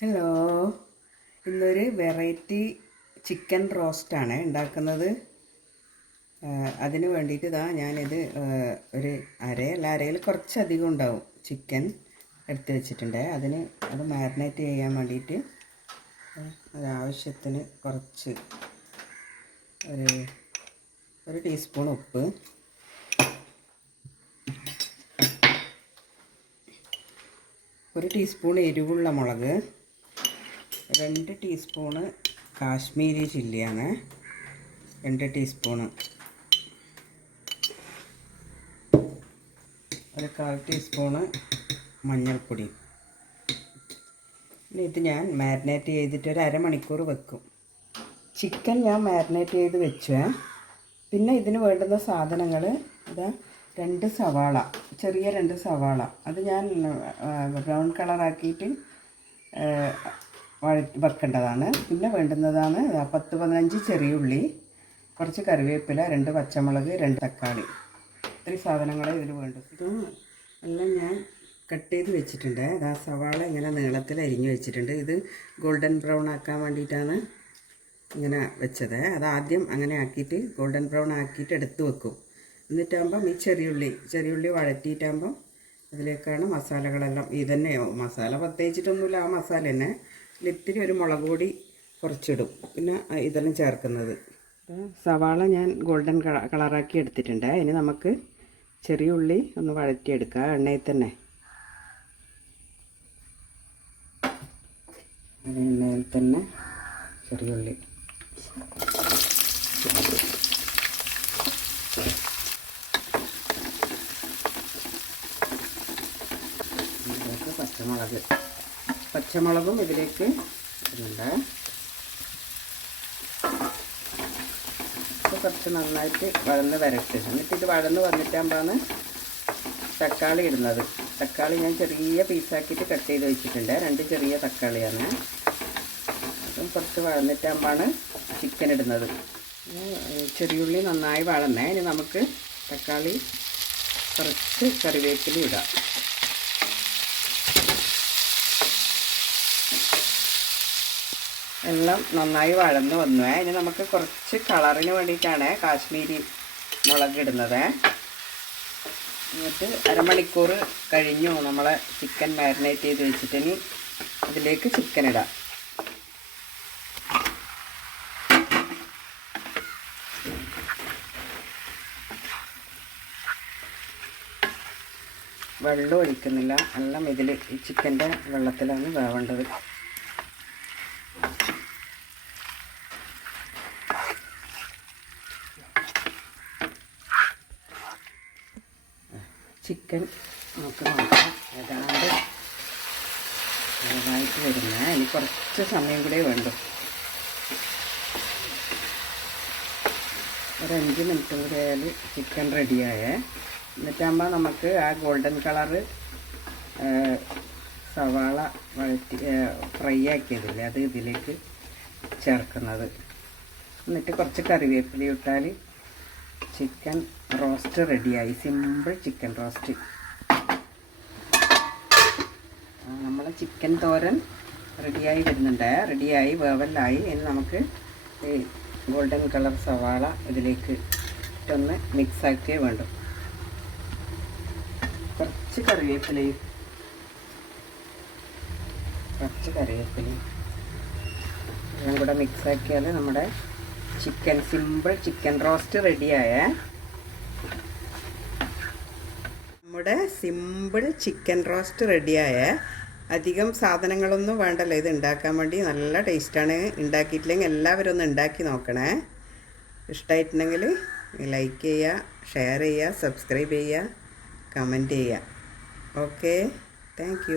Hello ഇന്നൊരു variety chicken റോസ്റ്റാണ് ഉണ്ടാക്കുന്നത്. അതിന് വേണ്ടിയിട്ട് ഇതാ ഞാനിത് ഒരു അരയല്ല അരയിൽ കുറച്ചധികം ഉണ്ടാവും ചിക്കൻ എടുത്ത് വെച്ചിട്ടുണ്ട്. അതിന് അത് മാരിനേറ്റ് ചെയ്യാൻ വേണ്ടിയിട്ട് ഒരാവശ്യത്തിന് കുറച്ച് ഒരു ഒരു ടീസ്പൂൺ ഉപ്പ്. ഒരു ടീസ്പൂൺ എരിവുള്ള മുളക്. രണ്ട് ടീസ്പൂണ് കാശ്മീരി ചില്ലിയാണ്. രണ്ട് ടീസ്പൂണ്. ഒരു കാൽ ടീസ്പൂണ് മഞ്ഞൾപ്പൊടി. ഇത് ഞാൻ മാരിനേറ്റ് ചെയ്തിട്ട് ഒരു അരമണിക്കൂർ വെക്കും. ചിക്കൻ ഞാൻ മാരിനേറ്റ് ചെയ്ത് വെച്ചു. പിന്നെ ഇതിന് വേണ്ടുന്ന സാധനങ്ങൾ ഇതാ രണ്ട് സവാള ചെറിയ രണ്ട് സവാള. അത് ഞാൻ ബ്രൗൺ കളറാക്കിയിട്ട് വഴ വെക്കേണ്ടതാണ് പിന്നെ വേണ്ടുന്നതാണ് പത്ത് പതിനഞ്ച് ചെറിയ ഉള്ളി കുറച്ച് കറിവേപ്പില രണ്ട് പച്ചമുളക് രണ്ട് തക്കാളി. ഇത്രയും സാധനങ്ങളെ ഇതിന് വേണ്ടു. ഇത് എല്ലാം ഞാൻ കട്ട് ചെയ്ത് വെച്ചിട്ടുണ്ട്. ആ സവാള ഇങ്ങനെ നീളത്തിൽ അരിഞ്ഞ് വെച്ചിട്ടുണ്ട്. ഇത് ഗോൾഡൻ ബ്രൗൺ ആക്കാൻ വേണ്ടിയിട്ടാണ് ഇങ്ങനെ വെച്ചത്. അത് ആദ്യം അങ്ങനെ ആക്കിയിട്ട് ഗോൾഡൻ ബ്രൗൺ ആക്കിയിട്ട് എടുത്ത് വെക്കും. എന്നിട്ടാകുമ്പം ഈ ചെറിയുള്ളി ചെറിയുള്ളി വഴറ്റിയിട്ടാകുമ്പം അതിലേക്കാണ് മസാലകളെല്ലാം. തന്നെ മസാല പ്രത്യേകിച്ചിട്ടൊന്നുമില്ല. ആ മസാല തന്നെ. ഇത്തിരി ഒരു മുളക് പൊടി കുറച്ചിടും. പിന്നെ ഇതെല്ലാം ചേർക്കുന്നത്. സവാള ഞാൻ ഗോൾഡൻ കളറാക്കി എടുത്തിട്ടുണ്ട്. ഇനി നമുക്ക് ചെറിയ ഉള്ളി ഒന്ന് വഴറ്റിയെടുക്കുക എണ്ണയിൽ തന്നെ. എണ്ണയിൽ തന്നെ ചെറിയ ഉള്ളി. പച്ചമുളക്. പച്ചമുളകും ഇതിലേക്ക് ഇടുന്നുണ്ട്. കുറച്ച് നന്നായിട്ട് വഴന്ന് വരട്ട്. എന്നിട്ട് ഇത് വഴന്ന് വന്നിട്ടാകുമ്പോഴാണ് തക്കാളി ഇടുന്നത്. തക്കാളി ഞാൻ ചെറിയ പീസാക്കിയിട്ട് കട്ട് ചെയ്ത് വെച്ചിട്ടുണ്ട്. രണ്ട് ചെറിയ തക്കാളിയാണ്. അതും കുറച്ച് വഴന്നിട്ടാകുമ്പോഴാണ് ചിക്കൻ ഇടുന്നത്. ചെറിയുള്ളി നന്നായി വഴന്നേ. ഇനി നമുക്ക് തക്കാളി കുറച്ച് കറിവേപ്പില ഇടാം. എല്ലാം നന്നായി വഴന്ന് വന്നു. ഇനി നമുക്ക് കുറച്ച് കളറിന് വേണ്ടിയിട്ടാണ് കാശ്മീരി മുളക് ഇടുന്നത്. എന്നിട്ട് അരമണിക്കൂർ കഴിഞ്ഞു നമ്മളെ ചിക്കൻ മാരിനേറ്റ് ചെയ്ത് വെച്ചിട്ട്. ഇനി അതിലേക്ക് ചിക്കൻ ഇടാം. വെള്ളം ഒഴിക്കുന്നില്ല. എല്ലാം ഇതിൽ ഈ ചിക്കന്റെ വെള്ളത്തിലാണ് വേവേണ്ടത്. ചിക്കൻ നമുക്ക് നോക്കാം. ഏതാണ്ട് ചെറുതായിട്ട് വരുന്ന ഇനി കുറച്ച് സമയം കൂടെ വേണ്ടു. ഒരഞ്ച് മിനിറ്റ് കൂടി ആയാൽ ചിക്കൻ റെഡിയായേ. എന്നിട്ടാകുമ്പോൾ നമുക്ക് ആ ഗോൾഡൻ കളറ് സവാള വഴറ്റി ഫ്രൈ ആക്കിയതില്ലേ? അത് ഇതിലേക്ക് ചേർക്കുന്നത്. എന്നിട്ട് കുറച്ച് കറിവേപ്പില ഇട്ടാൽ ചിക്കൻ റോസ്റ്റ് റെഡിയായി. Simple chicken roast. നമ്മൾ ചിക്കൻ തോരൻ റെഡിയായി വരുന്നുണ്ട്. റെഡിയായി വേവലായി. ഇനി നമുക്ക് ഈ ഗോൾഡൻ കളർ സവാള ഇതിലേക്ക് ഇട്ടൊന്ന് മിക്സാക്കിയേ വേണ്ടു. കുറച്ച് കറിവേപ്പിലയും കുറച്ച് കറിവേപ്പിലയും എല്ലാം കൂടെ മിക്സാക്കിയാൽ നമ്മുടെ ചിക്കൻ സിമ്പിൾ ചിക്കൻ റോസ്റ്റ് റെഡിയായ. നമ്മുടെ സിമ്പിൾ ചിക്കൻ റോസ്റ്റ് റെഡിയായ. അധികം സാധനങ്ങളൊന്നും വേണ്ടല്ലോ ഇത് ഉണ്ടാക്കാൻ വേണ്ടി. നല്ല ടേസ്റ്റാണ്. ഉണ്ടാക്കിയിട്ടില്ലെങ്കിൽ എല്ലാവരും ഒന്ന് ഉണ്ടാക്കി നോക്കണേ. ഇഷ്ടമായിട്ടുണ്ടെങ്കിൽ ലൈക്ക് ചെയ്യുക ഷെയർ ചെയ്യുക സബ്സ്ക്രൈബ് ചെയ്യുക കമന്റ് ചെയ്യുക. ഓക്കെ. താങ്ക്